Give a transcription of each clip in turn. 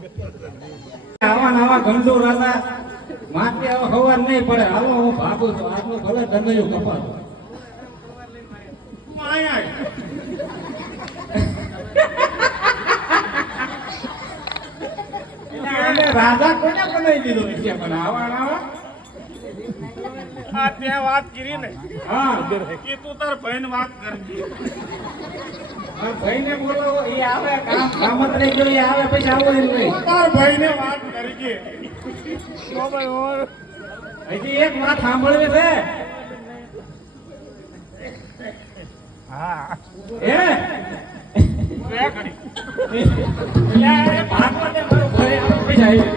આવા નવા ગંજો રાતા માથે હવાર નહીં પડે. હાલો હું ભાગું છું. આજનો ભલે ધંધો કપાતો રાજા કોને બનાવી દીધો છે પણ આવા આવા આ ત્યાં વાત કરી ને હા કે તું તાર ભાઈને વાત કરજે. ભાઈને બોલો એ આવે કામત રહી ગયો એ આવે પછી આવો એમ નહીં. તાર ભાઈને વાત કરજે. હજી એક વાત સાંભળવી છે. હા હે રે કરી ભાગવતે મારું ઘરે આવે પછી આવી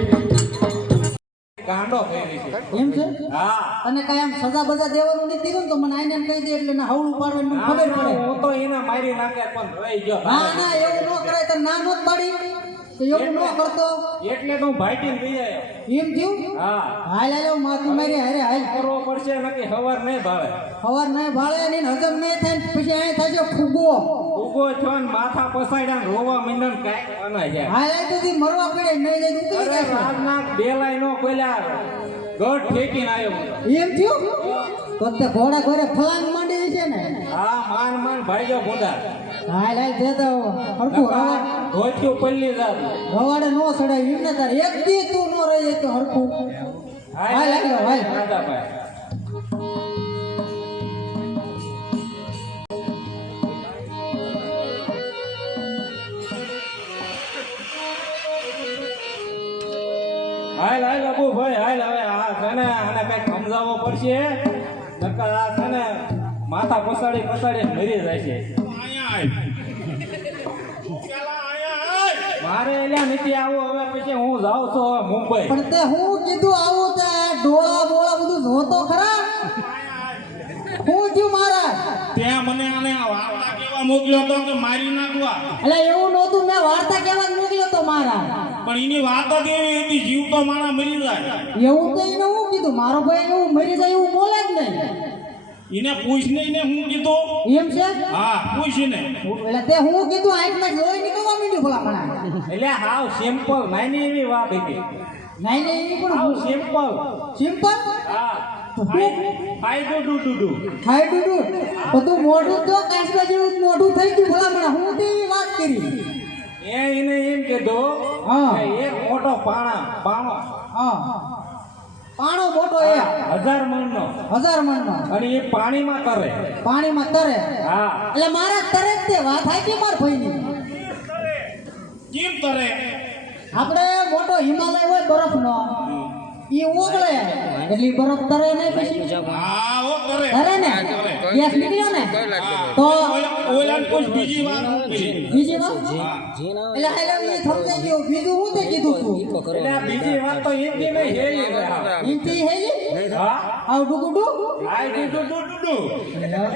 ગાંડો થઈ રહી છે. એમ છે હા અને કઈ આમ સજા બજા દેવાનું નથી દીધું ને તો મને આઈને એમ કહી દે એટલે ને હવળું પાડવાનું મને ખબર પડે. હું તો એના મારી નાખે પણ રહી ગયો. ના ના એવું ન કરાય તો ના નોત પાડી તો એવું ન કરતો એટલે તો હું ભાઈટીને લઈ આવ્યો. એમ થયું હા હાલ હાલ માથું મારી હારે હાલ કરવો પડશે નક્કી સવાર નહીં ભાવે. સવાર નહીં ભાળે ને હજમ નહીં થાય ને પછી અહીં થશે ફૂગો ઉગો છો ને માથા પસાડ્યા ને રોવા મીંડન કાંઈ અના જાય. હાલ હાલ સુધી મરવા પડે નહીં જાય ઉતરી અરે જશે. રાજના બેલાય નો કોઈલા ગઢ ઠેકીને આવ્યો હું. એમ થયું તો તે ઘોડા ઘરે ફલાંગ માંડી છે ને હા માન માન ભાઈજો ભૂંડા હાલ હાલ દે તો હરખું ધોત્યું પલ્લી જાત. રવાડે નો સડાય એમને તાર એક દી તું નો રહી તો હરખું હાલ હાલ હાલ રાજાભાઈ હાલ હાલ અબુ ભાઈ હાલ હવે આ છે ને આને કઈક સમજાવવો પડશે નકર આ છે ને માથા પસાડી પસાડી મરી જાય છે. અહીંયા આય પેલા અહીંયા આય. મારે એલા નથી આવું હવે પછી હું જાઉં છું હવે મુંબઈ. પણ તે હું કીધું આવું તે ડોળા બોળા બધું જોતો ખરા હું થયું મારા ત્યાં મને આને વાર્તા કેવા મોકલ્યો તો કે મારી નાખવા. એટલે એવું નહોતું મેં વાર્તા કેવા જ મોકલ્યો તો મારા પણ એની વાત જ એવી હતી જીવતો માણસ મરી જાય. એવું તો એને હું કીધું મારો ભાઈ એવું મરી જાય એવું બોલે જ નહીં એને પૂછને એને હું કીધું. એમ છે હા પૂછને એટલે તે હું કીધું આંખમાં લોહી નીકળવા માંડ્યું ભલા મને એટલે હાવ સિમ્પલ નાની એવી વાત હતી. નહીં નહીં એ પણ હાવ સિમ્પલ. સિમ્પલ હા હાઈ ડુ ડુ ડુ હાય ડુડુ બધું મોઢું તો કાચબા જેવું મોઢું થઈ ગયું ભલા મને હું તે વાત કરી એને એમ કીધું હા. કે એક મોટો પાણો હા પાણો મોટો એ 1000 મણનો 1000 મણનો અને એ પાણીમાં તરે. પાણીમાં તરે હા એટલે મારા તરે જ તે વાત હાચી માર ભાઈની કેમ તરે આપણે મોટો હિમાલય હોય બરફનો ઈ ઓગળે એટલે ઈ બરફ તરે નહીં પછી હા ઓ તરે તરે ને ગેસ નીકળ્યો ને તો ઓલાને કોઈ બીજી વાત કરી. બીજી વાત એટલે હાલે ઈ સમજાઈ ગયું બીજું હું તે કીધું તું એટલે આ બીજી વાત તો એમની નહીં હેલી છે. ઈથી હેલી હા આવ ડુગુ ડુગ હાઈ ડુ ડુ ડુ ડુ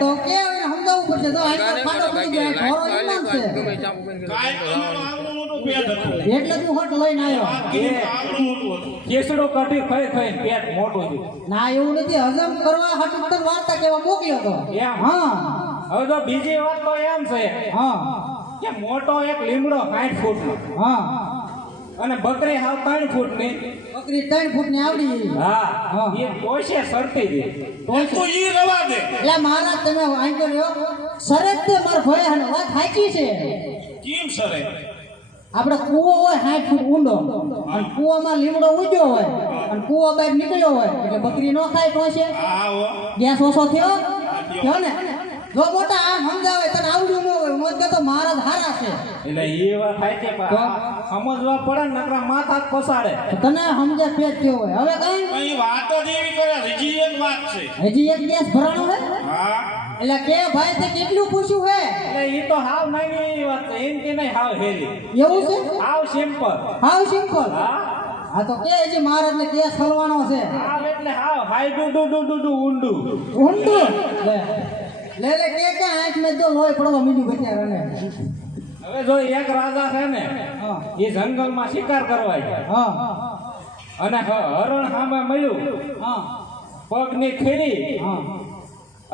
તો કે એને સમજાવવું પડશે તો આ ફાટો પડી ગયો ઘોરો ઈમાન છે કાંઈ આવડું મોટું પેટ હતું. એટલે તું હટ લઈને આવ્યો આવડું મોટું હતું. કેસડો કાઢી ખાઈ ખાઈને પેટ મોટું થયું. ના એવું નથી હજમ કરવા હાટુ તને વાર્તા કેવા મોકલ્યો તો એમ? હા હવે તો બીજી વાત તો એમ છે હા કે મોટો એક લીમડો 60 ફૂટનો હા અને બકરી હાવ 3 ફૂટની. બકરી 3 ફૂટની આવડી હા હા. એ પોશે સરતી હતી. તો ઈ રવા દે. એટલે મારા તમે આંકર રહ્યો સરસ તે માર ભાઈ અને વાત સાચી છે કેમ સરે આપણે કૂવો હોય 60 ફૂટ ઊંડો અને કૂવામાં લીમડો ઉગ્યો હોય અને કૂવો બહાર નીકળ્યો હોય એટલે બકરી નો ખાય ટોશે હા હો ગેસ ઓછો થયો થયો ને જો મોટા આ સમજાવે તને આવડ્યું ન હોય મોજ તો મારા જ હારા છે એટલે એ વાત થાય છે પણ સમજવા પડે ને નકરા માથા જ પસાડે. તો તને સમજે પેટ થયો હોય હવે કઈ કઈ વાત જ એવી કરે હજી એક વાત છે. હજી એક ગેસ ભરાણો હે હા એટલે કે ભાઈ તે કેટલું પૂછ્યું હે એટલે એ તો હાવ નાની એવી વાત છે. એમ કે નહીં હાવ હેલી એવું છે હાવ સિમ્પલ. હાવ સિમ્પલ હા હા તો કે હજી મારા એટલે કેસ હલવાનો છે હાવ એટલે હાવ હાઈ ડુ ડુ ડુ ડુ ડુ ઊંડું. ઊંડું લે લે કે આંખ મેં જો લોહી પડવા મીડ્યું બચારાને હવે જો એક રાજા છે ને હા એ જંગલમાં શિકાર કરવા ગયા હા અને હરણ સામે મળ્યું હા પગની ખીરી હા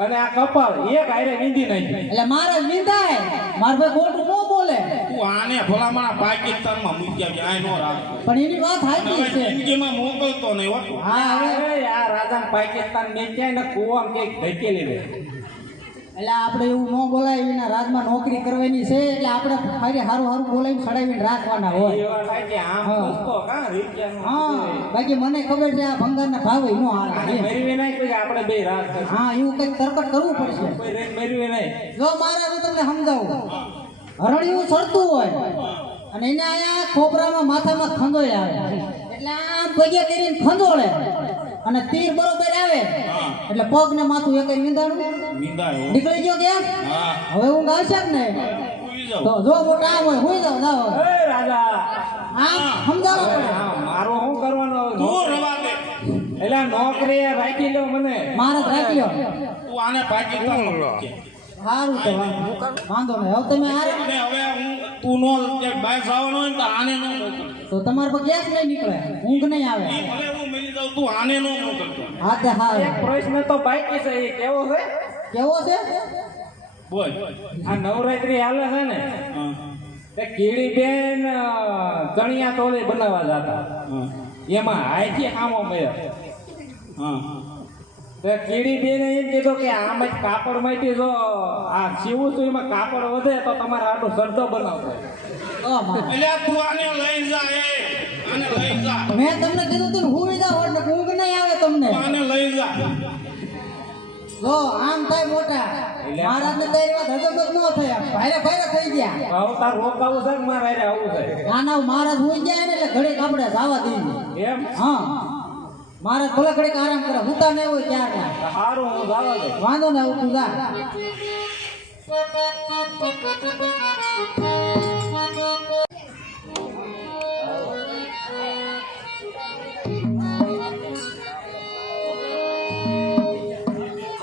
અને આ કપાળ એક હારે વીંધી નાખી. એટલે મારે વિંધાય માર ભાઈ ખોટું ન બોલે તું આને ભલામણા પાકિસ્તાનમાં મૂકી આવી આ નો રાખતો પણ એની વાત સાચી હવે છે. જિંદગીમાં મોકલતો નહીં હોતો હા હવે હવે આ રાજા પાકિસ્તાન મેં ક્યાંય ને કુવામાં ક્યાંક ધકેલી દે એટલે આપણે એવું ન બોલાય એના રાજમાં નોકરી કરવાની છે એટલે આપણે ખાલી હારું હારું બોલાવીને ચડાવીને રાખવાના એ હોય. વાત સાચી. આમ હા. સસ્તો કાં રૂપિયાનું હા બધું. બાકી મને ખબર છે આ ભંગારના ભાવ નો આને હારે મેળવી નહીં પછી આપણે બે રાત થશે. હા એવું કંઈક તરકટ કરવું પડશે. કોઈ રેત મેળવી નહીં. જો મારે તો તમને સમજાવું હરણિયું સરતું હોય અને એને અહીંયા ખોપરામાં માથામાં ખંડોળ આવે એટલે આમ પગે કરીને ખંડોળે અને તીર બરોબર આવે હા એટલે પગ ને માથું એક વિંધાણું નિંદાયો નીકળી ગયો કેમ હા હવે હું ગાવશે જ ને ઉઈ જાઓ. તો જો મોટા આમ હોય હુઈ જાવ જાવ એ રાજા આમ સમજાવો હવે પડે આ મારો શું કરવાનું હવે? તું રવા દે એટલે નોકરી રાખી લો મને. મારે જ રાખી લો તું આને પાકિસ્તાનમાં મૂકે. સારું તો વાંધો નહીં હવે તમે હારે અને હવે હું તું નો ક્યાંક બહાર જવાનો હોય ને તો આને નો મોકલ તો તમારે પર ગેસ નહીં નીકળે ઊંઘ નહીં આવે એ ભલે હું મરી જાઉં તું આને નો મોકલતો હા તે હા એક પ્રશ્ન તો બાકી છે એ કેવો છે? કેવો છે બોલ આ નવરાત્રી હાલે છે ને હા તે કીડી બેન ચણિયા તોલે બનાવવા જતા હા એમાં હાયથી આમો મળ્યો. હા તે કીડી બેને એમ કીધું કે આમ જ કાપડ માંથી જો આ સીવું છું એમાં કાપડ વધે તો તમારે આટલો સરદો બનાવવો. ઓ માં એટલે તું આને લઈ જા એ આને લઈ જા મેં તમને કીધું તું હુઈ જાવ એટલે ઊંઘ નહીં આવે તમને તું આને લઈ જા જો આમ થાય મોટા મહારાજને તારી વાત હજબત ન થયા ભાઈરા ભાઈરા થઈ ગયા અવતાર રોકાવું છે ને મારે હારે આવું છે નાના મહારાજ હુઈ ગયા ને એટલે ઘડીક આપણે જવા દઈએ એમ હા મહારાજ ભલે ઘડીક આરામ કરે હુતા નહીં હોય ત્યારના સારું હું જવા દઉં. વાંધો ને આવું તું જા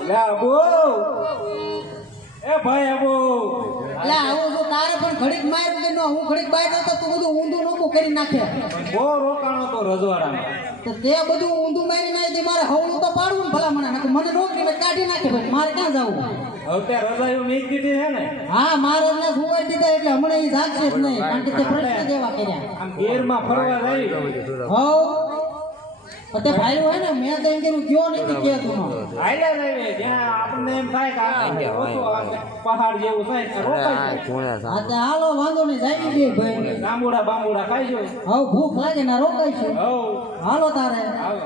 લે આબુ એ ભાઈ આબુ એટલે આવું જો તારે પણ ઘડીક માર કે ન હું ઘડીક બહાર નતો તું બધું ઊંધું નોકું કરી નાખે બહુ રોકાણો તો રજવાડામાં. તો તે બધું ઊંધું મારી નાખી મારે હવળું તો પાડવું ને ભલા મને નોકરી કાઢી નાખે ભાઈ મારે ક્યાં જવું હવે ત્યાં રજાયું મેં દીધી છે ને હા મહારાજને સુવાઈ દીધા એટલે હમણાં એ જાગશે જ નહીં કારણ કે તે પ્રશ્ન જેવા કર્યા આમ ગેરમાં ફરવા જાય હવ તે ભાઈ હોય ને મેં તો એમ કીધું કયો નથી કહેતું હાલ્યા જાય જ્યાં આપણને એમ થાય કે આ ઓછો આમ પહાડ જેવું થાય તો રોકાઈ જાય. હા તે હાલો વાંધો નહીં જાય બે ભાઈ જાંબુડા બાંબુડા ખાઈશું. હવે ભૂખ લાગે ને રોકાઈશું હવ હાલો તારે હાલો.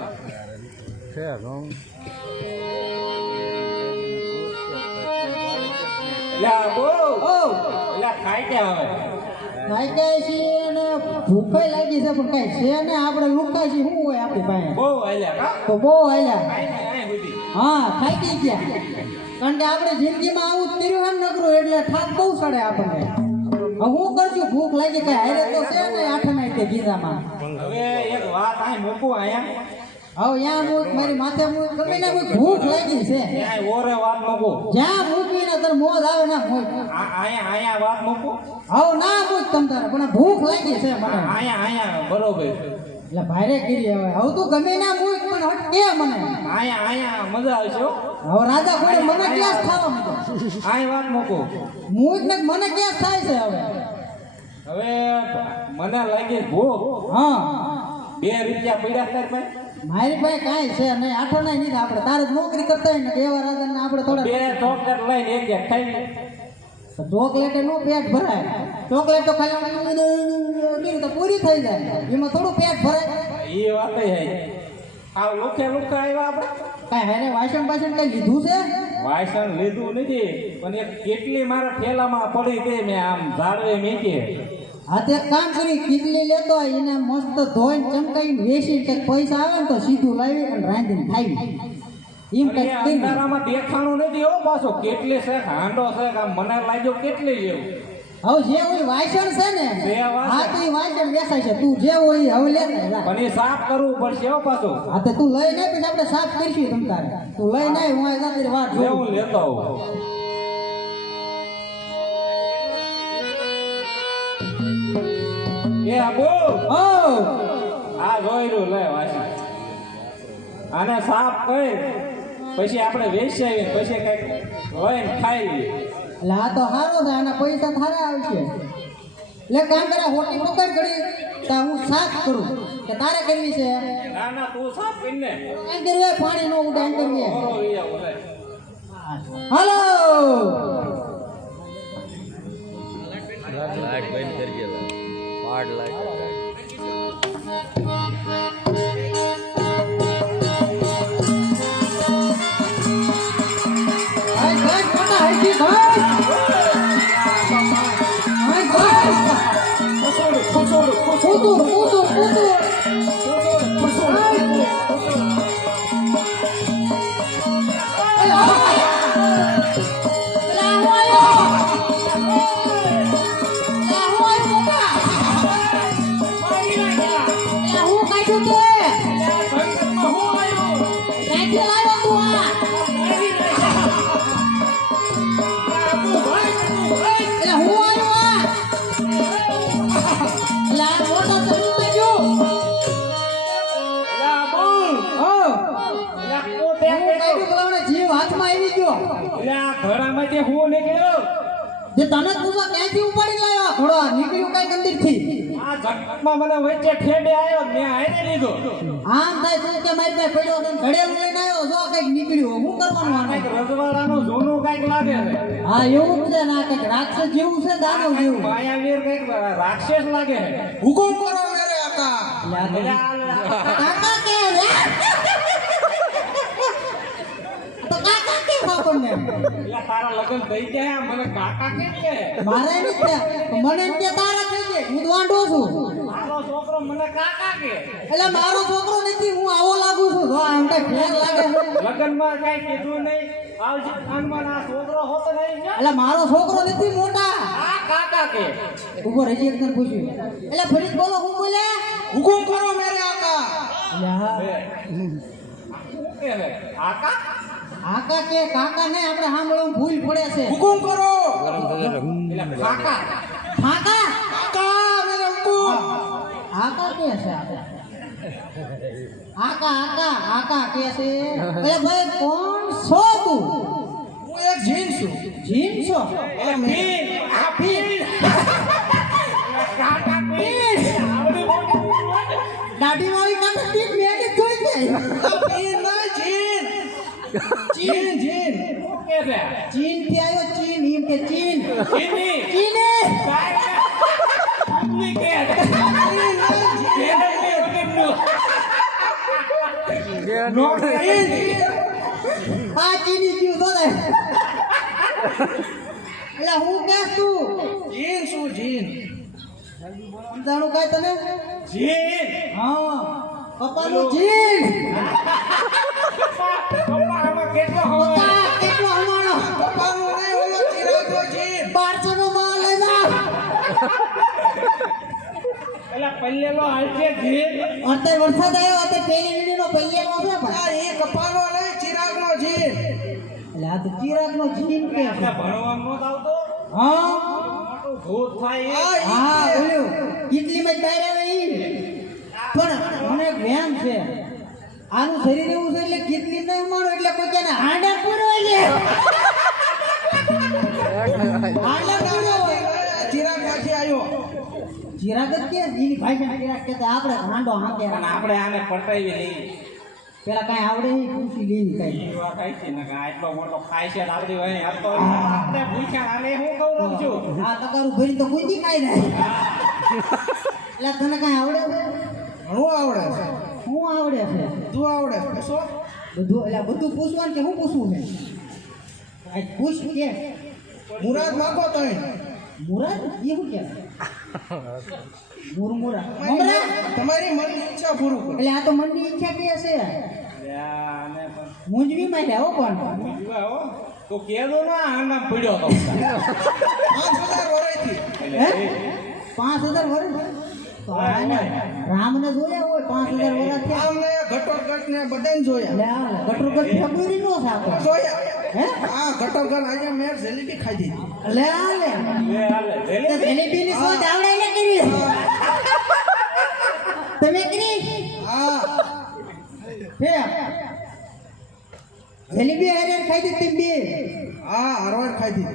લે આબુ ઓ એટલે ખાઈ ક્યાં હવે? ખાઈ જાય છે અને ભૂખે લાગી છે પણ કઈ છે ને આપણે લુકા છે શું હોય આપણી પાસે બહુ હાલ્યા કા તો બહુ હાલ્યા ખાઈ નહીં આય સુધી. હા થાકી ગયા કારણ કે આપણે જિંદગીમાં આવું જ કર્યું ને નકરું એટલે થાક બહુ સડે આપણને હવે હું કરશું ભૂખ લાગી કઈ હારે તો છે ને આઠના તે ગીરામાં હવે એક વાત આય મૂકું અહીંયા હવે ત્યાં મૂક મારી માથે મૂક ગમે ને કોઈ ભૂખ લાગી છે ત્યાં ઓરે વાત મૂકું જ્યાં મૂકવી ને તને મોજ આવે ના મૂક અહીંયા વાત મૂકું હવે ના મૂક તમ તારે પણ ભૂખ લાગી છે મને અહીંયા બરોબર છે. એટલે ભારે કરી હવે તું ગમે ના મૂક પણ હટ કે મને અહીંયા મજા આવશે હો. હવે રાજા કોઈ મને ક્યાં થવા માંડે આય વાત મૂકું મૂક ને મને ક્યાં થાય છે હવે હવે મને લાગી ભૂખ હા 2 રૂપિયા પડ્યા તાર પાસે મારી પાસે કાંઈ છે નહીં આઠો નહીં નહીં આપણે તારે જ નોકરી કરતા હોય ને કે એવા રાજાને આપણે થોડા 2 ચોકલેટ લઈને એક ખાઈ લે. ચોકલેટ નો પેટ ભરાય ચોકલેટ તો ખાલી તો પૂરી થઈ જાય એમાં થોડું પેટ ભરાય એ વાત હે આ લુખે આવ્યા આપણે કાંઈ હારે વાસણ બાસણ કઈ લીધું છે વાયસણ લીધું નથી પણ એક કેટલી મારા થેલામાં પડી તે મેં આમ ઝાડવે મેકી. હા તે એક કામ કરી કીટલી લેતો હોય એને મસ્ત ધોઈને ચમકાઈને વેચી કંઈક પૈસા આવે ને તો સીધું લાવી અને રાંધીને ખાવી એમ પણ એ કંઈક કરી અંધારામાં દેખાણું નથી હો પાછો કેટલી છે હાંડો છે આમ મને લાગ્યો કેટલી જેવું. હવે જે હોય વાસણ છે ને બે વાસણ. હા તો એ વાસણ વેચાય છે તું જે હોય એ હવે લેતા જા. પણ એ સાફ કરવું પડશે હો પાછું. હા તો તું લઈ નહીં પછી આપણે સાફ કરીશું તમ તારે તું લઈ નહીં હું આ જાતે વાત જે જોઉં હું લેતો આવું. એ આબુ ઓ આ જોયેલું લે વાસણ આને સાફ કરી પછી આપણે વેચાવી પછી કઈક લઈને ખાઈ લઈએ. એટલે આ તો સારો છે આના પૈસા થારા આવશે લે કામ કરે હોટી પકડ ઘડી તા હું સાફ કરું કે તારે કરવી છે ના ના તું સાફ કરીને એમ કરવે પાણી નો ઉડાન કરવી ઓરો ઈ આવો રે હાલો લાઈટ બંધ કરી ગયા પાડ લાઈટ હાય ભાઈ મોટા હાય ભાઈ હાય ભાઈ કૂતું જીવ હાથમાં આવી ગયો એટલે આ ઘડામાંથી હું નીકળ્યો જે તને પૂછા ક્યાંથી ઉપાડી લાવ્યો ઘોડો નીકળ્યું કઈ મંદિર થી આ જગતમાં મને વચ્ચે ઠેડે આવ્યો મેં હારે લીધો આમ થાય તું કે મારી પાસે પડ્યો તો ઘડેલું લઈને આવ્યો જો કઈક નીકળ્યું હું કરવાનું આને કઈક રજવાડાનું જૂનું કઈક લાગે છે હા એવું જ છે ના કઈક રાક્ષસ જેવું છે દાનવ જેવું માયાવીર કઈક રાક્ષસ લાગે છે હુકુમ કરો મેરે આકા એટલે કાકા કે રે તો કાકા કે આપણને એટલે તારા લગ્ન થઈ ગયા મને કાકા કેમ કે મારે નથી થયા. મને એમ કે તારા થઈ જાય હું તો વાંઢો છું મારો છોકરો મને કાકા કે એટલે મારો છોકરો નથી હું આવો લાગુ છું જો આમ કઈ ફેર લાગે છે લગ્નમાં કઈ કીધું નહીં આવજે ખાનમાં આ છોકરો હોતો નહીં ને? એટલે મારો છોકરો નથી મોટા આ કાકા કે ઉભો રહી એકદમ પૂછ્યું એટલે ફરી બોલો હું બોલ્યા હુકુમ કરો મેરે આકા એટલે હા બે. કે રે, કાકા કાકા કે કાકા ને આપણે સાંભળવું ભૂલ પડે છે હુકુમ કરો એટલે કાકા કાકા આકા મેરે હુકુમ આકા કે છે આકા કે છે એટલે ભાઈ કોણ છો તું હું એક જીન છું જીન છો એટલે પીર આ પીર કાકા પીર આવડી મોટી પીર હોય ને. દાઢી વાળી કાકા ટીપ મેને જોઈ ગઈ આ પીર ના જીન જીન જીન શું કે છે ચીન થી આવ્યો ચીન એમ કે ચીન ચીની ચીને ચીની કે નો આ ચીની જીવ તો દે એટલે હું કે તું જીન છું જીન સમજાણું કાય તને જીન હા પપ્પાનું જીન પપ્પા આમાં કેટલો હોય પપ્પા કેટલો હમાણો પપ્પાનું નહીં ઓલો ચિરાગનો જીન 1200 નો માલ લઈ જા એટલે પહેલેલો હાલશે જીન અત્યારે વરસાદ આવ્યો અત્યારે પેલી વીડીનો પહેલેલો છે પણ આ એ કપાનો નહીં ચિરાગનો જીન એટલે આ તો ચિરાગનો જીન કે છે ભણવામાં નહોતો આવતો હા મોટું ભૂત થાય આ એ. ઈ હા છે. ઓલું કેટલીમાં બહાર આવે ઈ પણ મને એક વ્યામ છે આનું શરીર એવું છે એટલે કેટલી નહીં માનો એટલે કોઈ કે હાંડા પૂરો છે હાંડા પૂરો ચિરાગ માંથી આવ્યો ચિરાગ જ કે એની ભાષા ચિરાગ કે આપણે હાંડો હાંકે અને આપણે આને પટાવી લઈ પેલા કઈ આવડે નહીં પૂછી લેવી કઈ એ વાત થાય છે ને કે આટલો મોટો ખાય છે આપણી હોય આ તો આપણે પૂછ્યા આને હું કહું છું આ તકારું ભરી તો કોઈ દી કાઈ નહીં એટલે તને કઈ આવડે છે ઘણું આવડે છે શું આવડે છે બધું આવડે છે શું બધું એટલે બધું પૂછવાનું કે હું પૂછવું છે આ પૂછ કે મુરાદ માગો તઈ મુરાદ એ શું કે મુરમુરા મમરા તમારી મનની ઈચ્છા પૂરું કરો એટલે આ તો મનની ઈચ્છા કે છે આને પણ મૂંઝવી માં હો પણ જોવા હો તો કેદો ના આના પડ્યો તો 5000 વરાયથી હે 5000 વર્ષ તો આને રામને જોયા હોય 5000 વર્ષ થયા આમને ઘટોઘટ ને બધાને જોયા એટલે આ ગટરગટ ફેબ્રુઆરી નો સાકો જોયા હે આ ઘટોઘટ આજે મેં જલેબી ખાધી લે આલે લે હાલે તે જલેબી જલેબી ની સોચ આવડે ને કરી તમે કરી હા હે જલેબી હારે ખાઈ દીધી બે હા હરવાર ખાધી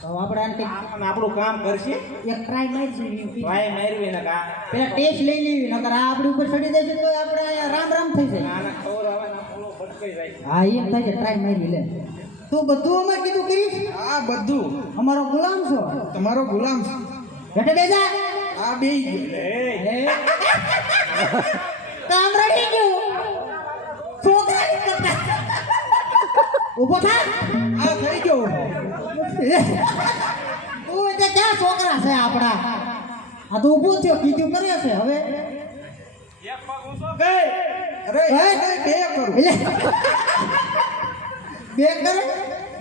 તો આપણે આને કંઈક અને આપણું કામ કરશે એક ટ્રાય મારી જોઈએ ભાઈ મારવી ને કા પેલા ટેસ્ટ લઈ લેવી નકર આ આપણી ઉપર ચડી જશે તો આપણે અહીંયા રામ રામ થઈ જાય નાના ખબર આવે ને આપણો ભટકાઈ જાય હા એમ થાય છે ટ્રાય મારી લે તું બધું અમારે કીધું કરીશ આ બધું અમારો ગુલામ છો તમારો ગુલામ છે. બેઠે બેજા આ બે કામ રડી ગયું છોકરાની કરતા ઊભો થા આ થઈ ગયો. તું એટલે ક્યાં છોકરા છે આપણા આ તો ઊભો થયો કીધું કરે છે હવે એક પગ ઊંચો ગઈ. અરે હે? બે કરું. એટલે બે કરે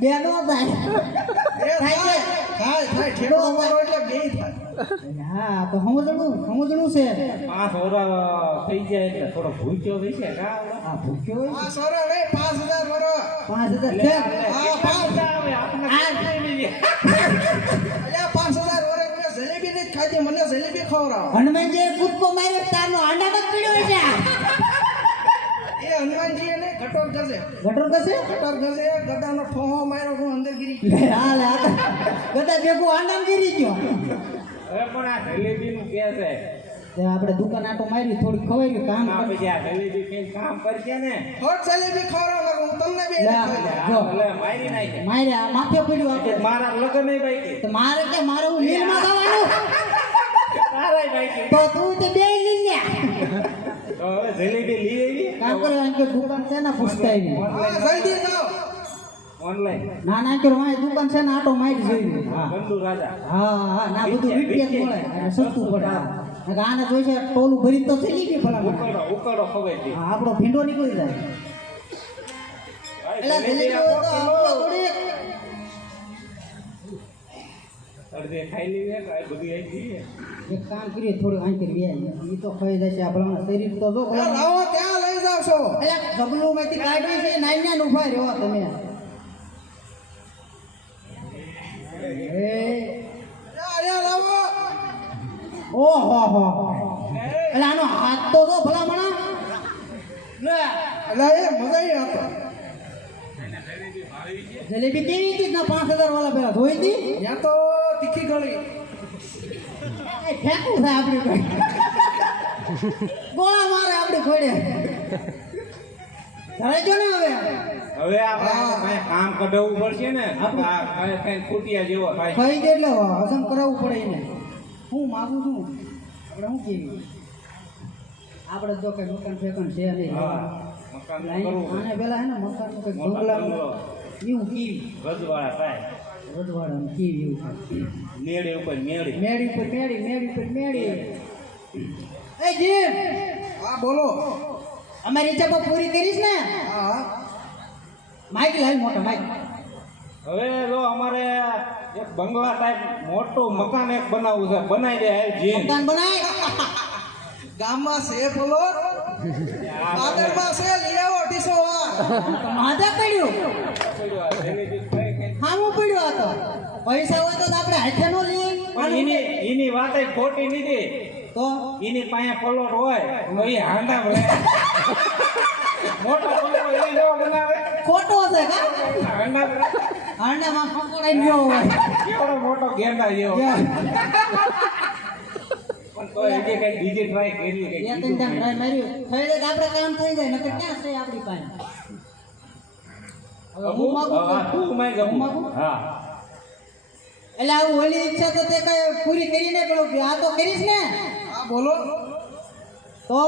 બે નો થાય એ થાય થાય ઠેકો મારો એટલે બે થાય. હા તો સમજણું છે 5 ઓરા થઈ જાય એટલે થોડો ભૂખ્યો બેસે કા આ ભૂખ્યો હોય આ સરળ એ 5000 વરો. 5000 છે આ 5000 આવે આપણે ખાઈ લઈએ. અલ્યા 5000 વરો મેં જલેબી નથી ખાધી, મને જલેબી ખવડાવો. હનુમાનજી કૂદકો માર્યો તારનો આંડા મત પીડ્યો છે એ હનુમાનજી એને કટોર ગજે ગટર કસે કટોર ગજે ગદાનો ઠોહો માર્યો હું અંદર ગીરી. લે હાલ હાલ ગદા ભેગું આંડામ ગીરી ગયો હવે પણ આ જલેબીનું કે છે તે આપણે દુકાન આટો મારી થોડી ખવાઈ કામ આ પછી આ જલેબી કઈ કામ કરશે ને હોટ જલેબી ખવડાવો હું તમને બે લે, ખાઈ. જો. એટલે મારી નાખે માર્યા માથે પડ્યું આપણે મારા લગન નહીં બાકી તો મારે કે મારે હું લીલમાં જવાનું તારાય બાકી તો તું તે બે લઈ લે તો હવે જલેબી લઈ આવી કામ કરો કે દુકાન છે ને પૂછતા આવી હા જલ્દી જાઓ. ઓનલાઈન ના ના કે મારી દુકાન છે ને આટો મારી જોઈ હા ગંદુ રાજા હા ના બધું રીપિયા મળે અને સસ્તું પડે નકર આને જોઈ છે ટોલું ભરી તો થઈ ગઈ ભલા ઉકળો ખવાય છે હા આપણો ભીંડો નીકળી જાય એટલે જલેબી હોય તો આપણો થોડી અડધે ખાઈ લેવી કે આ બધું આવી જઈએ એક કામ કરીએ થોડું આંખ કરીએ એ તો ખાઈ જશે આપણા શરીર તો જો એ લાવો ક્યાં લઈ જાવ છો? એટલે જબલું માંથી કાઢી છે નાઈ ના ઉભા રહ્યો તમે એ અહીંયા લાવો. ઓહો હો એટલે આનો હાથ તો જો ભલામણા લે એટલે એ મજા આવી હતો. જલેબી કેવી હતી ના 5000 વાળા પેલા ધોઈ હતી ત્યાં તો તીખી ગળી. એ ફેંકું થાય આપણી કોઈ ગોળા મારે આપણી ખોડે ધરાઈ જો ને હવે હવે આપણે કઈ કામ કઢાવવું પડશે ને આ કઈ ખૂટિયા જેવો થાય ખાઈ દે એટલે હજમ કરાવવું પડે એને હું માગું છું આપણે શું કેવી આપણે જો કઈ મકાન ફેકન છે નહીં હા મકાન કરવું આને પેલા હે ને મકાનનું કઈ બંગલાનું એવું કેવી રજવાડા થાય રજવાડાનું કેવી એવું થાય મેળે ઉપર મેળી મેળી પર મેળી એ જીમ હા બોલો. અમારી ઈચ્છા પૂરી કરીશ ને હા માઇક લાવી મોટો માઇક હવે જો અમારે એક બંગલા ટાઈપ મોટું મકાન એક બનાવવું છે બનાવી દે હાલ જીન મકાન બનાય ગામમાં છે બોલો. આદરમાં છે લઈ આવો 200 વાર. માથે પડ્યું હામું પડ્યું આ તો પૈસા હોય તો આપણે હાથે નો લઈએ પણ એની વાત ખોટી નથી તો એની પાસે પલોટ હોય તો એ હાંડા ભરે મોટો પલોટ એ જેવો બનાવે ખોટો છે કા હાંડા ભરે આંડામાં પકોડાઈ ગયો હોય કેવડો મોટો ગેંડા જેવો પણ તો એ કે કઈ બીજી ટ્રાય કરી બે ત્રણ ટાઈમ ટ્રાય માર્યું થઈ જાય તો આપણે કામ થઈ જાય નકર ક્યાં છે આપણી પાસે હવે હું માગું તું માય હું માગું? હા એટલે આવું ઓલી ઈચ્છા તો તે કઈ પૂરી કરીને પેલો આ તો કરીશ ને હા બોલો. તો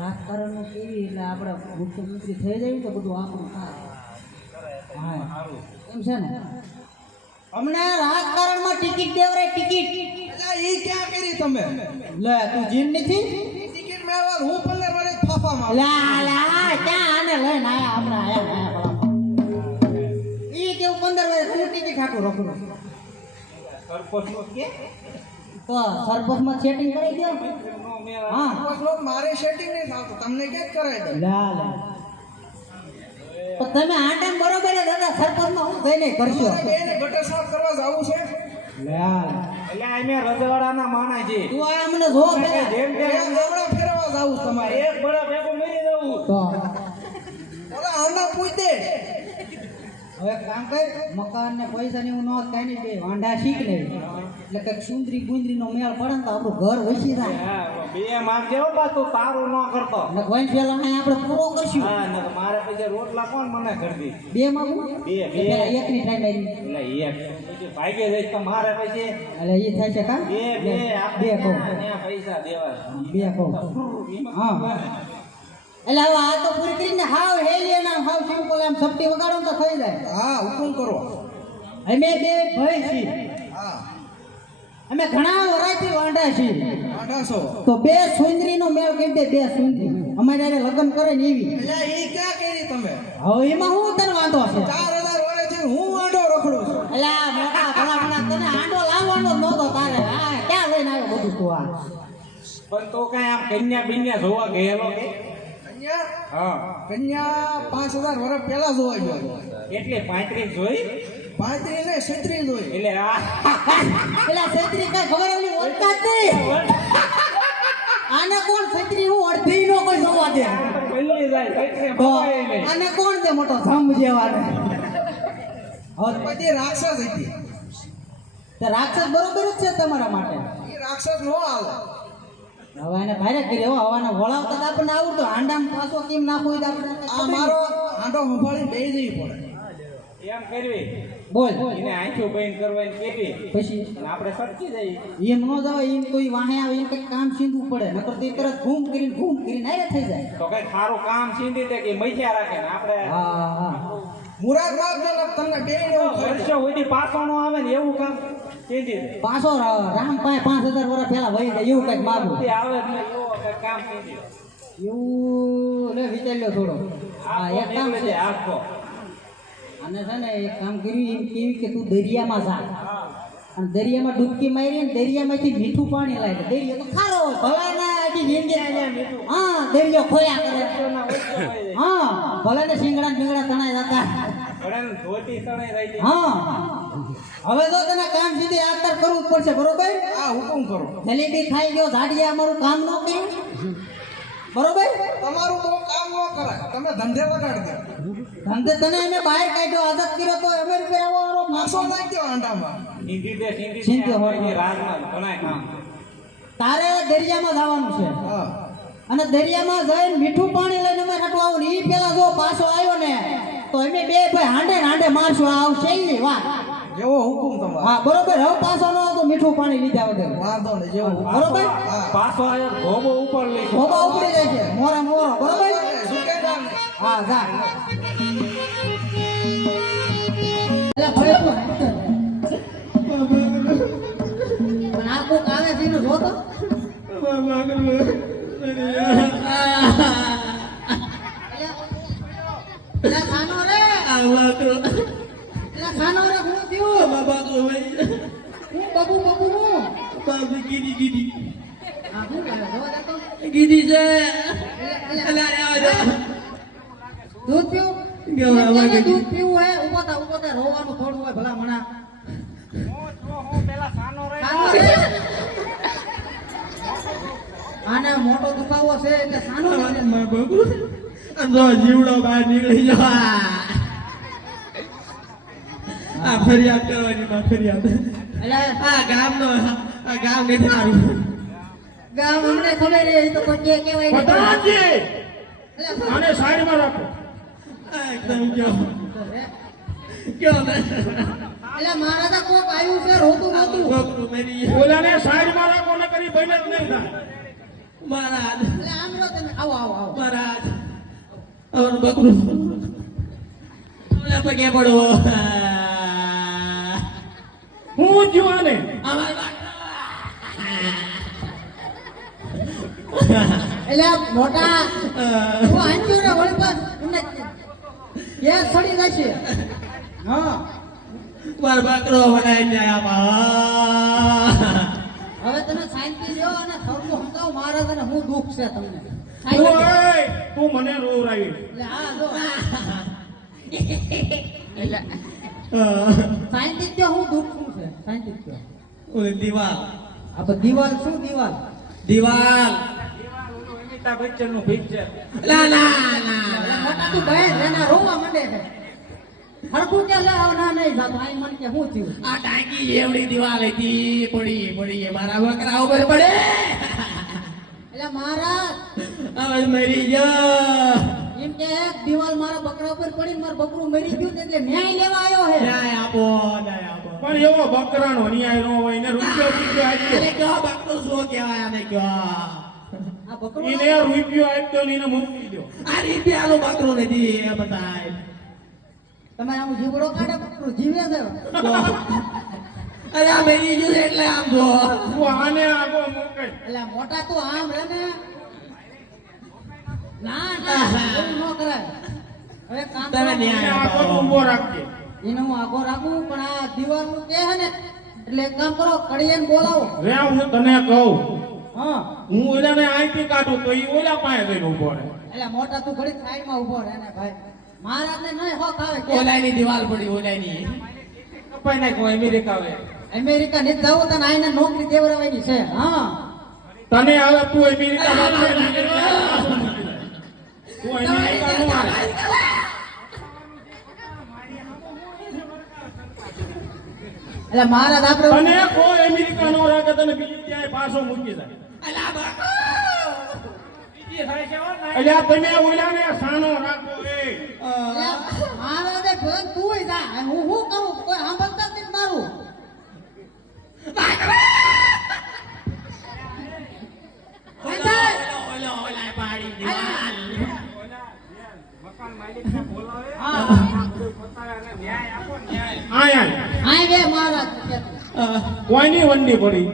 રાજકારણનું કેવી એટલે આપણે મુખ્યમંત્રી થઈ જાય તો બધું આપણું થાય હા એમ છે ને અમને રાજકારણમાં ટિકિટ દેવરાય ટિકિટ એટલે ઈ ક્યાં કરી તમે? લે તું જીન નથી ટિકિટ મેળવા હું 15 વર્ષ ફાફામાં. લા લા ક્યાં આને લઈને આયા હમણાં આયા ઈ કેવું 15 વર્ષ હું ટિકિટ હાટું રખડું સરપંચનો કે તો સરપંચમાં સેટિંગ કરી દો હા બસ લોક મારે સેટિંગ નહીં થતું, તમને ક્યાં કરાવી દઉં. લા લા પણ તમે આંટા બરોબર જ હતા સરપંચમાં હું થઈને કરશો મારે બેને ગટર સાફ કરવા જાવું છે. લા એટલે અમે રજવાડાના માણા છે તું આ અમને જો પેલા જેમ બે તેમ ગામડા ફેરવા જાવું તમારે. એક બળા ભેગું મરી જવું તો ઓલા આંડા પૂછ દે. હવે એક કામ કર, મકાન ને પૈસા ને એવું ન કાંઈ નહીં, બે વાંઢા શીખ લેવી એટલે કંઈક સુંદરી ગુંદરી નો મેળ પડે ને તો આપણું ઘર વસી જાય. હા, બે માગજે હો બા, તું તારું ન કરતો. એટલે વંશ પેલા આપણે પૂરો કરશું. હા, ને તો મારે પછી રોટલા કોણ મને કરી દી? બે માંગુ બે, બે. એકની ટ્રાય મારી એટલે એક પછી ભાગે જઈશ તો મારે પછી એટલે એ થાય છે કા બે બે બે કહું ત્યાં પૈસા દેવા. બે કહું હા. એટલે હવે આ તો પૂરી કરીને હાવ હેલી અને હાવ સિમ્પલ એમ સપટી વગાડો ને તો થઈ જાય. હા હુકમ કરો. અમે બે ભાઈ છીએ, હા અમે ઘણા વરાથી વાંઢા છીએ, આડાસો. તો બે સુંદરી નો મેળ કરી દે. બે સુંદરી અમારે હારે લગ્ન કરે ને એવી. એટલે ઈ ક્યાં કરી તમે? હવે એમાં હું તને વાંધો છે? 4000 વર્ષથી હું આડો રખડું છું. એટલે આ મોટા ભલા તને આંડો લાવવાનો જ નહોતો તારે. હા ક્યાં લઈને આવ્યો બધું તું આ? પણ તો કઈ આમ કન્યા બિન્યા જોવા ગયેલો કે? કન્યા હા, કન્યા 5000 વર્ષ પહેલા જોવા ગયો. એટલે 35 જોઈ. 35 ને 36 જોઈ. એટલે આ પેલા છત્રી કઈ ખબર એવડી ઓળખા જ નહીં. આને કોણ છત્રી હું અડધી નો કોઈ જોવા દે? પેલી જાય કઈ તો ખવાય નહીં. આને કોણ દે મોટો થંભ જેવાને? હવે બધી રાક્ષસ હતી. તે રાક્ષસ બરોબર જ છે તમારા માટે. એ રાક્ષસ નો આવે. હવે એને ભારે કરી હો હવાને વળાવતા તો આપણને આવડતું. હાંડામાં પાછો કેમ નાખવું હોય તો આપણે આ મારો આંડો સંભાળી બેસી જવી પડે. એમ કરવી, બોલ એને આંખો બંધ કરવાની કેવી, પછી અને આપણે સરકી જઈએ. એમ ન જવાય. એમ કોઈ વાહે આવે એમ કંઈક કામ સીંધવું પડે, નકર તો એ તરત ઘૂમ કરીને હારે થઈ જાય. તો કઈ સારું કામ સીંધી દે કે મૈયા રાખે ને આપણે હા હા મુરાદ બાપ જનક તમને બે ને એવું કહી દે. વર્ષો સુધી પાછો નો આવે ને એવું કામ સીંધી દે. પાછો રામ પાસે 5000 વર્ષ પહેલા વહી જાય એવું કંઈક માગું. તે આવે જ નહીં એવો કંઈક કામ સીંધી દે. એવું લે વિચારી લો થોડો. હા એક કામ નીકળી છે. જાય આખો. અને છે ને એક કામ કર્યું એમ કેવી કે તું દરિયામાં જા અને દરિયામાં ડૂબકી મારી ને દરિયામાંથી મીઠું પાણી લાવી. દરિયો તો ખારો હોય ભલા ના આખી જિંદગી. હા દરિયો ખોયા કરે. હા ભલે ને શિંગડા બિંગડા તણાઈ જતા. ઘણાને ધોતી તણાઈ રહી છે. હા હવે તો તને કામ સીધી આતર કરવું જ પડશે બરોબર. હા હુકમ કરો. જલેબી ખાઈ ગયો ઝાડિયા અમારું કામ ન કર્યું બરોબર. તમારું તો કામ ન કરાય. તમે ધંધે વગાડી દો. ધંધે તને અમે બહાર કાઢ્યો આઝાદ કર્યો તો અમે રૂપિયા આવો માસો નાખી દો આંડામાં. સીંધી દે સીંધી સીંધી દે. હોય. આપણે રાજમાં ઘણાય કામ. તારે દરિયામાં જવાનું છે હા અને દરિયામાં જઈને મીઠું પાણી લઈને અમે હાટું આવું ને. ઈ પેલા જો પાછો આવ્યો ને તો અમે બે ભાઈ હાંડે મારશું. આ શૈલી વાત. જેવો હુકમ તમારો. હા બરોબર. હવે પાછો ન આવતો મીઠું પાણી લીધા વગર વાંધો નહીં જેવો હુકમ. બરોબર. હા પાછો આવ્યો ધોબો ઉપર લઈ ગયો. ધોબા ઉપડી જાય છે મોરા મોરો બરોબર. ઝુકેગા નહીં. હા જા. એટલે ભલે તું પણ આ કોક આવે છે એનું જોતો. એટલે ખાનો રે. એટલે ખાનો રે હું થયું? હું બાબુ હું આ શું લાવે જોવા દેતો. દૂધ પીવું? દૂધ પીવું હે? ઉભો થા રોવાનું થોડું હોય ભલા મણા. પેલા સાનો રહી. સાનો રે. આને મોટો દુખાવો છે એટલે સાનો રે. જીવડો બહાર નીકળી જવા આ ફરિયાદ કરવાની માં ફરિયાદ એટલે આ ગામ ને થારું ગામ અમને ખબર છે એ તો કોઈ કહેવાય નહીં. પતરાજી એટલે આને સાઈડમાં રાખો એકદમ કયો ને એટલે મારા તો કોક આવ્યું છે રોતું છોકરું મેરી ઓલાને સાઈડમાં રાખો ન કરી બને જ નહીં થાય. મહારાજ એટલે આમ રો તમે આવો મહારાજ और बकरू ઓલા પગે પડો હું જ્યું આને અમાર એટલે મોટા હું આંચ્યો ને વળી પર એમને ગેસ સડી જશે. હા માર બકરો બનાવી દે આમાં હવે તમે શાંતિ લ્યો અને થરનું સમજાવો મહારાજ અને હું દુઃખ છે તમને. શાંતિ. ઓય તું મને રોવરાવી. એટલે હા જો શાંતિ જ હું દુઃખ શું છે શાંતિ જ ઓલી દિવાલ આપણે દિવાલ શું દિવાલ દિવાલ અમિતાભ બચ્ચન નું પિક્ચર. લા લા એટલે મોટા તું ભાઈ એના રોવા માંડે છે. હરખું કે લે આવ ના નહીં જાતો આઈ મન કે હું થયું આ ટાંકી એવડી દિવાલ હતી પડી મારા બકરા ઉપર પડે એટલે મહારાજ હવે મરી ગયો એમ કે એક દિવાલ મારા બકરા ઉપર પડીને મારું બકરું મરી ગયું છે એટલે ન્યાય લેવા આવ્યો હે ન્યાય આપો પણ એવો બકરાનો ન્યાય ન હોય ને રૂપિયો અરે આપ્યો કયો બકરું શું કહેવાય આને કયો આ બકરું એને રૂપિયો આપ્યો ને એને મૂકી દો આ રૂપિયાનું બકરું નથી એ બતાય તમે આમ જીવડો કાઢે બકરું જીવે છે અરે આ મરી ગયું છે એટલે આમ જો તું આને આગો મોકલ એટલે મોટા તો આમ રહે ને ના ના એવું ન કરાય હવે કામ તમે કરો. ન્યાય આગો આપો. તો ઊભો રાખજે એને હું આગો રાખું પણ આ દિવાલનું કે હે ને એટલે એક કામ કરો કડિયાને બોલાવો રે હું તને કહું હા હું ઓલાને અહીંથી કાઢું તો ઈ ઓલા પાસે જઈને ઊભો રહે એટલે મોટા તું ઘડી સાઈડમાં ઊભો રહે ને ભાઈ મહારાજને નહીં હોક આવે કે ઓલાયની દિવાલ પડી ઓલાયની કપાઈ નાખો અમેરિકા આવે અમેરિકા ને જવું તને આઈને નોકરી દેવડાવવાની છે હા તને હવે તું અમેરિકા તું અમેરિકા નું આવે એટલે મહારાજ આપણે તને કોઈ અમેરિકા નો રાખે તને બીજી ક્યાંય પાછો મૂકી જાય અલા બકરું એટલે આ તમે ઓલાને સાનો રાખો એ મહારાજે ભગત તું જા હું શું કરું કોઈ સાંભળતા જ નથી મારું ઓલાય પાડી દિવાલ આયા આય બે મહારાજ કોઈની વંડી પડી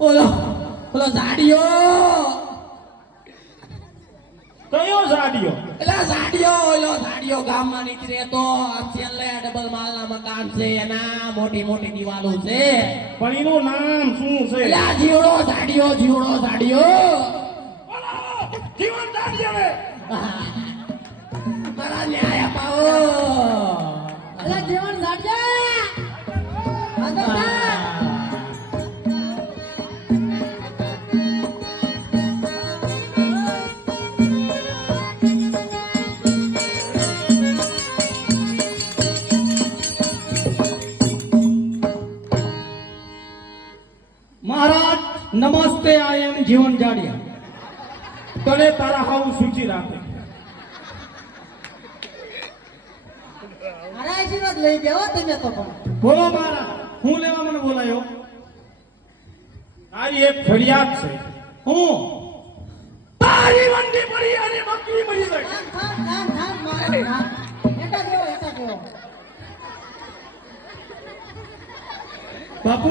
ઓલો ઝાડિયો કયો સાડિયો એલા ઝાડિયો ગામમાં નીકળે તો છેલ્લે ડબલ માલના મકાન છે એના મોટી મોટી દિવાલો છે પણ એનું નામ શું છે એલા જીવડો ઝાડિયો જીવન સાડિયો મારા ન્યાય અપાવો એટલે જીવન સાડ્યા અંદર જા. મહારાજ નમસ્તે આઈ એમ જીવન જાડિયા તને તારા હાઉ સૂચી રાખે મારા આશીર્વાદ લઈ જાઓ તમે તો પણ બોલો મહારાજ હું લેવા મને બોલાયો તારી એક ફરિયાદ છે હું તારી વંડી પડી અને બકરી મરી ગઈ થામ મહારાજ થામ. એટા દેવો બાપુ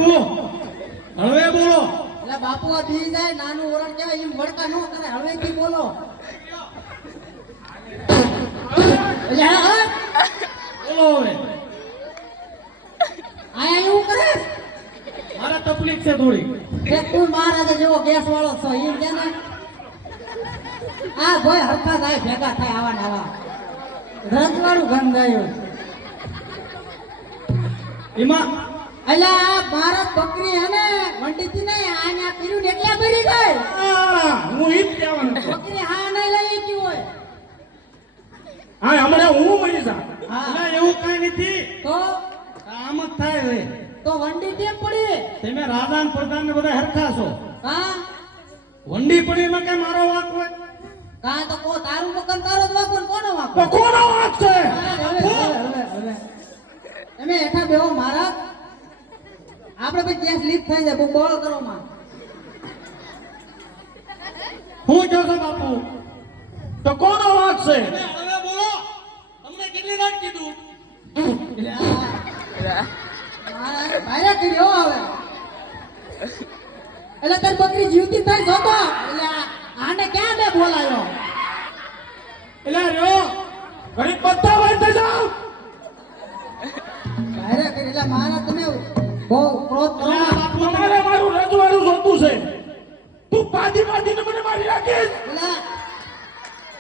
હવે બોલો એટલે બાપુ આ બી જાય નાનું ઓરણ કહેવાય એમ વડકા ન કરે હળવેથી બોલો એટલે હા બોલો હવે આયા એવું કરે મારે તકલીફ છે થોડી કે તું મહારાજ જેવો ગેસ વાળો છો એમ કે ને આ ભાઈ હરખા થાય ભેગા થાય આવા ને આવા રજવાડું ગંધાયું એમાં અલા આ ભારત બકરી હે ને વંડીથી નહીં આને આ પીરું ને એકલા ભરી ગઈ હું ઈ જ કહેવાનું છું. બકરી હા નહીં લઈ ગઈ હોય હા હમણાં હું મરી જા હા ના એવું કઈ નથી તો આમ જ થાય હવે તો વંડી કેમ પડી તમે રાજા ને પ્રધાન ને બધા હરખા છો હા વંડી પડીમાં કઈ મારો વાંક હોય કા તો કો તારું મકાન તારો જ વાંકો ને કોનો વાંકો તો કોનો વાંક છે હવે તમે હેઠા બેહો મહારાજ આપણે પછી ગેસ લીક થઈ જાય બહુ બોલ કરો માં હું કહો છો બાપુ તો કોનો વાંક છે હવે બોલો તમને કેટલી વાર કીધું મહારાજ ભારે કર્યો હવે એટલે તારી બકરી જીવતી થાય જોતો એટલે આને ક્યાં બે બોલાયો એટલે રહ્યો ઘડી બધા વાંચતા જાઓ ભારે કરી એટલે મહારાજ તમે બહુ ક્રોધ કરો ના. તમારે મારું રજવાડું જોતું છે તું પાછી પાછીને મને મારી રાખીશ એટલે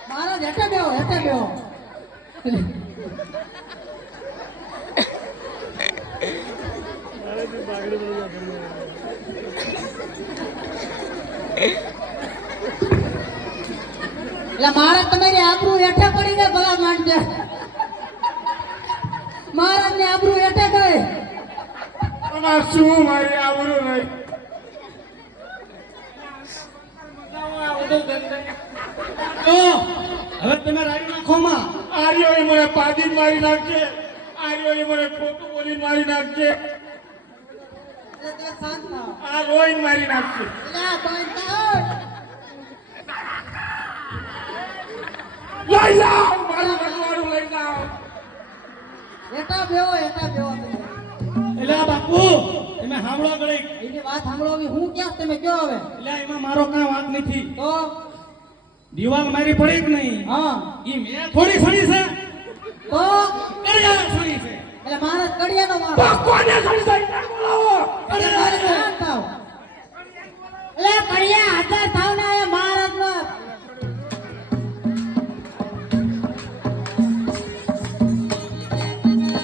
મહારાજ હેઠે બેહો એટલે મહારાજ તમારી આબરૂ હેઠે પડી ગઈ ભલા માંડ્યા મહારાજની આબરૂ એટે ગઈ. અને શું મારી આવડું નહીં હવે તમે રાડી નાખો માં. આર્યો મને પાદી મારી નાખશે આર્યો મને ખોટું બોલી મારી નાખશે એટલે તે શાંત થાઓ. આ રોઈને મારી નાખશે એટલે આ બંધ થાઓ. લઈ જાઓ મારું રજવાડું લઈ જાઓ એટા બેહો તમે. એટલે આ બાપુ તમે સાંભળો ગળી. એની વાત સાંભળવી હું ક્યાં તમે કયો હવે એટલે એમાં મારો કાંઈ વાંક નથી. તો દિવાલ મારી પડી કે નહીં હા ઈ મેં થોડી સડી છે, તો કડિયાને સડી છે. એટલે મહારાજ કડિયાનો મારો. તો કોને સડી જાય બોલાવો એટલે મહારાજ શાંત થાઓ. એટલે કડિયા હાજર થાવ ને એ મહારાજનો.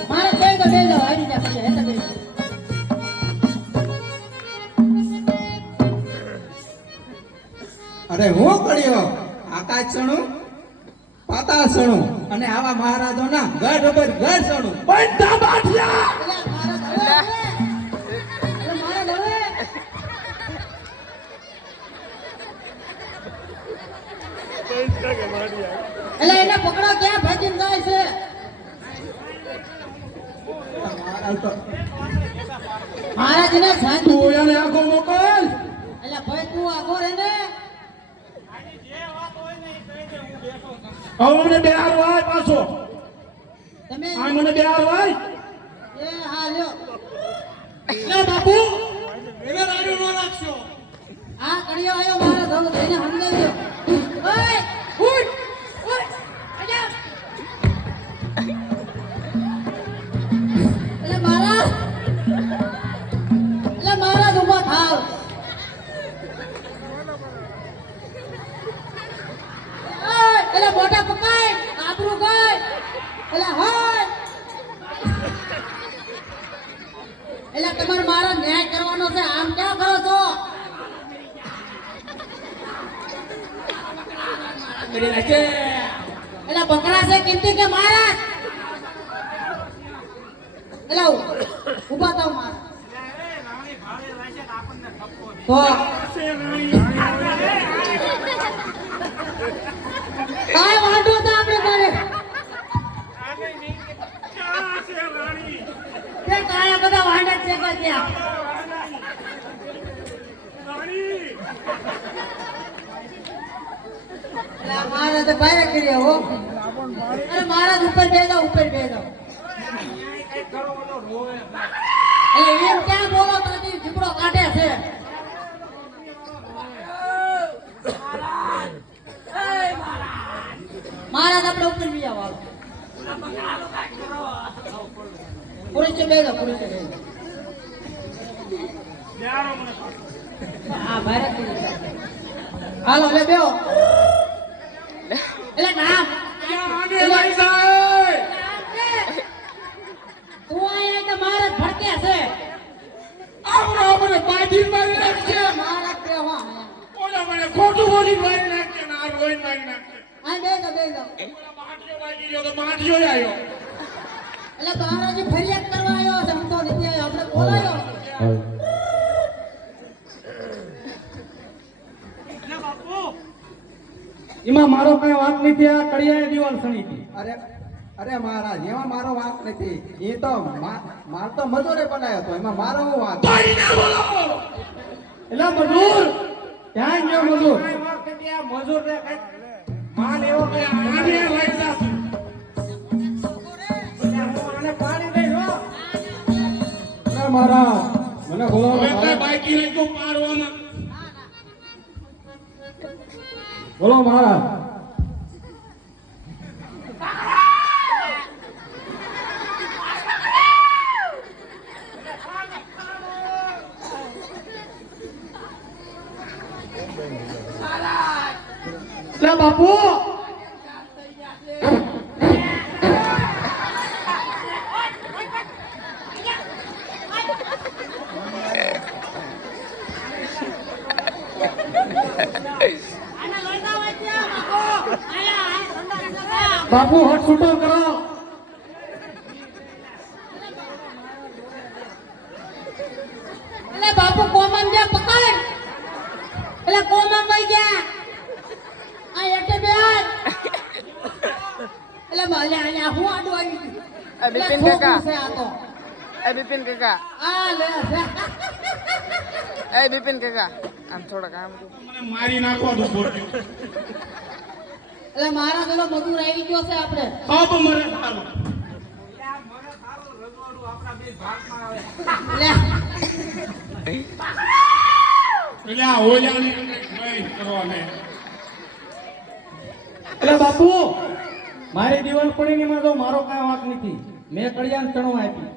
મહારાજ બેસો હારી જા કડિયા હેઠા બેસો. અરે હું કર્યો આકાશ સણું પાતાળ સણું અને આવા મહારાજોના ગઢ ઉપર ગઢ સણું બધા બાઠિયા એટલે મહારાજ હવે. એટલે મહારાજ હવે. એટલે એને પકડો ક્યાં ભાગીને જાય છે મહારાજ તો મહારાજને શાંતિ. તું એને આખો મોકલ એટલે ભાઈ તું આગો રે ને. હવે મને બે હાર વાય પાછો તમે આ મને બે હાર વાય એ હા લ્યો. એટલે બાપુ તમે રાડ્યો ન નાખશો. આ કડિયો આયો મહારાજ હવે જઈને સમજાવજો. ઓય ઉઠ ઉઠ આજા. એટલે મહારાજ ઊભા થાવ. ઓય એટલે મોઢા પકડ આબરૂ ગઈ. એટલે હોય એટલે તમારે મારો ન્યાય કરવાનો છે. આમ ક્યાં કરો છો? કરી નાખે. એટલે પકડાશે કિંમતી કે મહારાજ? એટલે ઉભા થાવ મહારાજ. તો કાંઈ વાંધો તો આપણે કરે તે કાયા બધા વાંડા જ છે કોઈ ત્યાં. એટલે આ મહારાજે બહાર કર્યા હો. અરે મહારાજ ઉપર બેસો ઉપર બેસો. એટલે એમ ક્યાં બોલો ત્યાંથી ઝીપડો કાઢે છે. મહારાજ આપણે ઉપર બીજા વાળો પુરુષ બેસો પુરુષ બેસો. હા ભારત હાલો લે બેહો. એટલે નામ આને લઈ જાય તું અહીંયા તો મહારાજ ભડકે છે. આવડો મને બાજી મારી નાખશે મહારાજ બેહો ઓલા મને ખોટું બોલી મારી નાખશે ને આ રોઈ મારી નાખશે આ બેસો બેસો. ઓલા માઠિયો વાગી ગયો તો માઠિયો આવ્યો એટલે મહારાજ ફરિયાદ કરવા આવ્યો છે. હું તો નથી આવ્યો આપણે બોલાયો. એમાં મારો કઈ વાંક નથી. આ કડિયાએ દિવાલ સણી હતી. અરે અરે મહારાજ એમાં મારો વાંક નથી. એ તો માર તો મજૂરે બનાવ્યો હતો એમાં મારો હું વાંક? એટલે મજૂર ત્યાં ગયો મજૂર. મજૂર ને કઈ માલ એવો કે આને લઈ જા આને પાણી દઈ હો. અરે મહારાજ મને બોલાવો. હવે કઈ બાકી નહીં તો પાડવામાં બોલો મહારાજ. લે બાપુ બાપુ હટ છૂટો કરો. બિપિન કાકા છે આ તો એ બિપિન કાકા આ લે એ બિપિન કાકા આમ થોડાક આમ મને મારી નાખવા દો બોલ્યો એટલે મારા પેલો મજૂર આવી ગયો છે આપણે અબ મરે સારું લે એટલે આ ઓલાની નહીં કરવાને એટલે બાપુ મારી દિવાલ પડીની માં તો મારો કાંઈ વાંક નથી મેં કડિયાને ચણવા આપી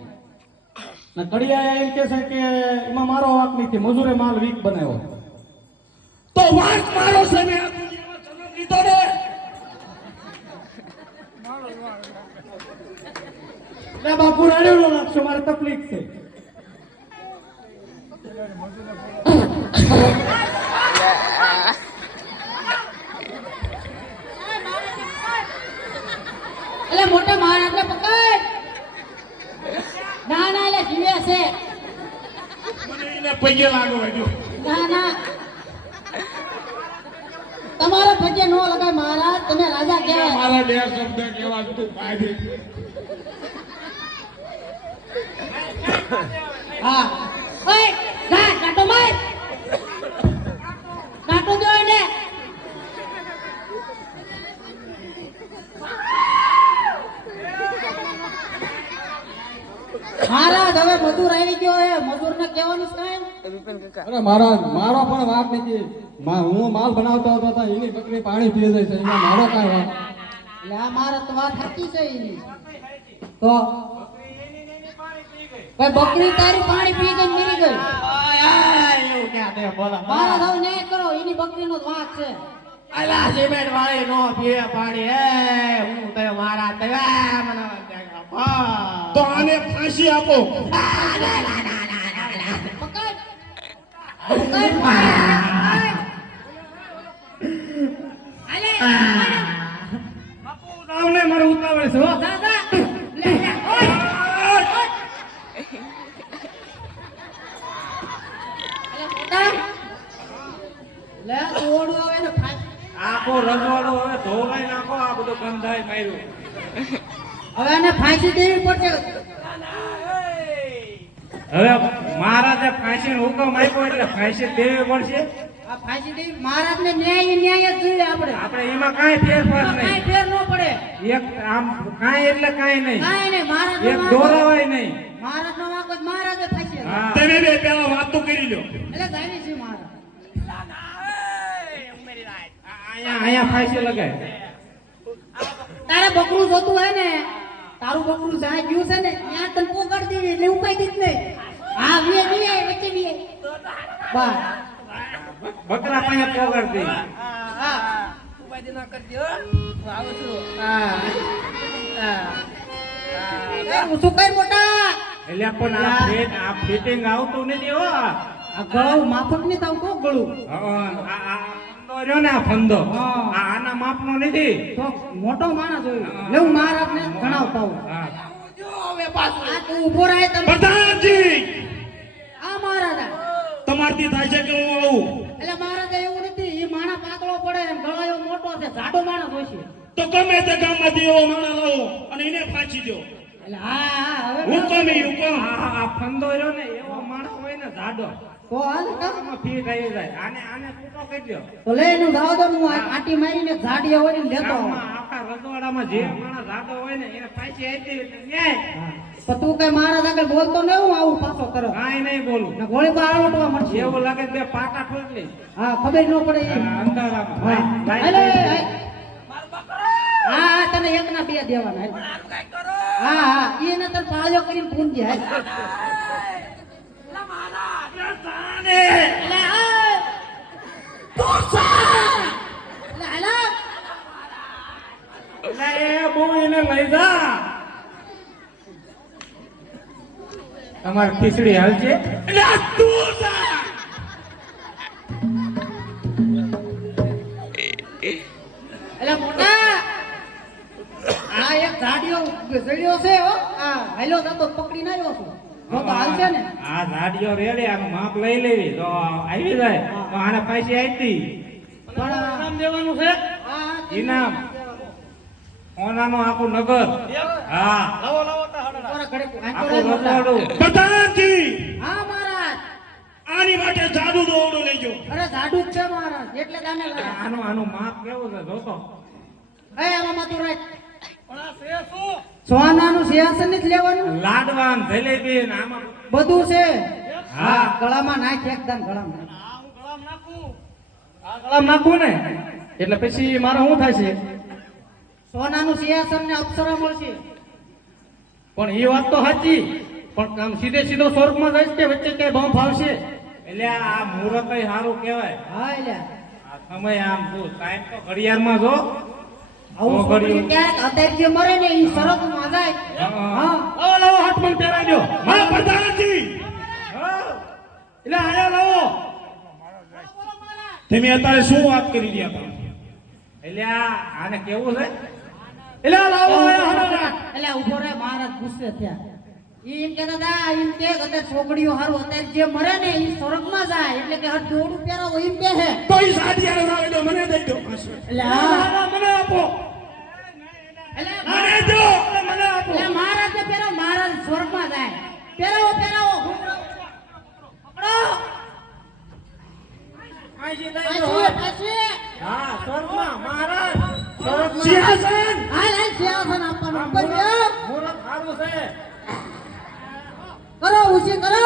ને કડિયા એમ કે છે કે એમાં મારો વાંક નથી મજૂરે માલ વીક બનાવ્યો તો વાત મારો છે મેં આ દુનિયામાં જન્મ લીધો ને એટલે બાપુ રડેલો લાગશો મારે તકલીફ છે એટલે મોટા મહારાજને પકડ ના ના એટલે જીવે છે મને એને પગે લાગવા દો ના ના તમારો પગે નો લગાય મહારાજ તમે રાજા કહેવાય મારા બે શબ્દ કેવા તું કાઢી હા ઓય જા કાટો માર કાટો દો એને મહારાજ હવે મજૂર આવી ગયો હે મજૂરને કહેવાનું છે કાંઈ? એ બિપિન કાકા અરે મહારાજ મારો પણ વાંક નથી હું માલ બનાવતો હતો તો એની બકરી પાણી પી જાય છે એમાં મારો કાંઈ વાંક એટલે આ મારા તો વાત સાચી છે એની તો ભાઈ બકરી તારી પાણી પી ગઈ મરી ગઈ એવું ક્યાં તે બોલા મહારાજ હવે ન્યાય કરો એની બકરીનો જ વાંક છે અલા સિમેન્ટ વાળી નો પીએ પાણી એ હું તે મારા તે મને તો આને ફાંસી આપો પકડ પકડ આવને મારે ઉતાવળ છે હો દાદા લે લે ઓય લે ઓડું આવે ને ફાંસી આખો રજવાડો હવે ધોવાઈ નાખો આ બધું ગંધાઈ માર્યું હવે એને ફાંસી દેવી પડશે હવે મહારાજે ફાંસીનો હુકમ આપ્યો એટલે ફાંસી દેવી પડશે આ ફાંસી દેવી મહારાજને ન્યાય ન્યાય જ જોઈએ આપણે આપણે એમાં કાંઈ ફેરફાર કાંઈ નહીં ફેર ન પડે એક આમ કાંઈ એટલે કાંઈ નહીં કાંઈ નહીં મહારાજ એક દોરાવાય નહીં મહારાજનો વાંક જ મહારાજે ફાંસી દે. હા તમે બે પેલા વાત તો કરી લ્યો એટલે જાણી છે મહારાજ અહીંયા ફાંસી લગાય તારે બકરું જોતું હોય ને તારું બકરું જ્યાં ગયું છે ને ત્યાં તને પોગાડ દેવી એટલે ઉપાય દીધ નહીં હા વીએ વચ્ચે વીએ બસ બકરા પાસે પોગાડ દે હા શું કઈ મોટા એટલે પણ આ ફિટિંગ આવતું નથી હો આ ગળું માફક નહીં થાવ તો ગળું ફંદો રહ્યો ને આ ફંદો હા. આના માપનો નથી તો મોટો માણસ હોય એટલે હું મહારાજને જણાવતા હું હા આ તું ઉભો રહે તમે પ્રધાનજી આ મહારાજા તમારથી થાય છે કે હું આવું એટલે મહારાજા એવું નથી એ માણસ પાતળો પડે એમ ગળો એવો મોટો છે જાડો માણસ હોય છે તો ગમે તે ગામમાંથી એવો માણસ લાવો અને એને ફાંસી દો એટલે હા હવે હુકમ ઈ હુકમ આ ફંદો રહ્યો ને એવો માણસ હોય ને જાડો તો હાલ કામ આમાં ફીટ આવી જાય આને છૂટો કરી દો તો લે એનું જાવ દો હું આટી મારીને ઝાડિયા હોય ને લેતો આવું. ગામમાં આખા રજવાડામાં જે માણસ જાડો હોય ને એને ફાંસી આપી એટલે ન્યાય પણ તું કઈ મહારાજ આગળ બોલતો ને હું આવું પાછો કરો કાંઈ નહીં બોલું ને ગોળી પર આળોટવા મળશે એવું લાગે કે બે પાટા ઠોકલી હા ખબર ન પડે એમ. અંધારામાં હા લાઈ- હાલે, લાઈ- હાલ. હા હા તને એક ના બે દેવાના હાલ. હા હા એને તને પાળ્યો કરીને પૂંજી હાલ એટલે હાલ. એટલે હાલો. એટલે એ બહુ એને લઈ જા તમારે ખીચડી હાલ છે એટલે આ તું જા. એટલે મોટા આ એક ઝાડિયો જડ્યો છે હો આ હાલો જતો પકડી ના આવ્યો છું તો તો હાલશે ને આ ઝાડીઓ રેડી આનું માપ લઈ લેવી તો આવી જાય તો આને પૈસા આપી પણ ઇનામ દેવાનું છે હા ઇનામ સોનાનું આખું નગર હા લાવો લાવો તો પ્રધાનજી હા મહારાજ. આની માટે જાદુ દોરડો લેજો. અરે જાડુ જ છે મહારાજ, એટલે જ અમે લાયા. આનું માપ કેવું છે જોતો. એ આમાં માથું રાખ. સોનાનું સિંહાસન જ લેવાનું. લાડવાન જલેબી ને આમાં બધું છે. હા. ગળામાં નાખ, એકદમ ગળામાં. ગળામાં નાખું ને એટલે પછી મારે શું થાય છે? સોનાનું સિંહાસન ને અપ્સરા મળશે. પણ એ વાત તો સાચી, પણ આમ સીધો સ્વર્ગમાં જાય કે વચ્ચે ક્યાંય બમ ફાવશે? એટલે આ મુહૂર્ત સારું કહેવાય. હા એટલે આ સમય આમ જો ટાઈમ તો ઘડિયાળમાં જો. આવું ઘડિયું. છોકરી ક્યાંક અત્યારે જે મરે ને એ સરગમાં જાય. હા. લાવો હાથમાં પહેરાવી દો. હા પ્રધાનજી એટલે આયા લાવો. તમે અત્યારે શું વાત કરી રહ્યા હતા? એટલે આને કેવું છે? એટલે આ લાવો આયા હરારા. એટલે ઉભો રહે, મહારાજ ગુસ્સે થયા. ઈ એમ કહેતા હતા, એમ કે અત્યારે છોકરીઓ હારું અત્યારે જે મરે ને એ સ્વર્ગમાં જાય, એટલે કે હર દોડું પહેરાવો એમ કે છે. તો ઈ સાડિયાનો લાવી દો, મને દઈ દો. એટલે હા. મને આપો. એટલે મને દો. મને આપો. એટલે મહારાજને પહેરાવો, મહારાજ સ્વર્ગમાં જાય. પહેરાવો પકડો. પાછી. હા સ્વર્ગમાં મહારાજ સ્વર્ગમાં. સિંહાસન હાલ સિંહાસન આપવાનું ઉપર ગયો. મુહૂર્ત સારું છે. કરો ઉછી કરો.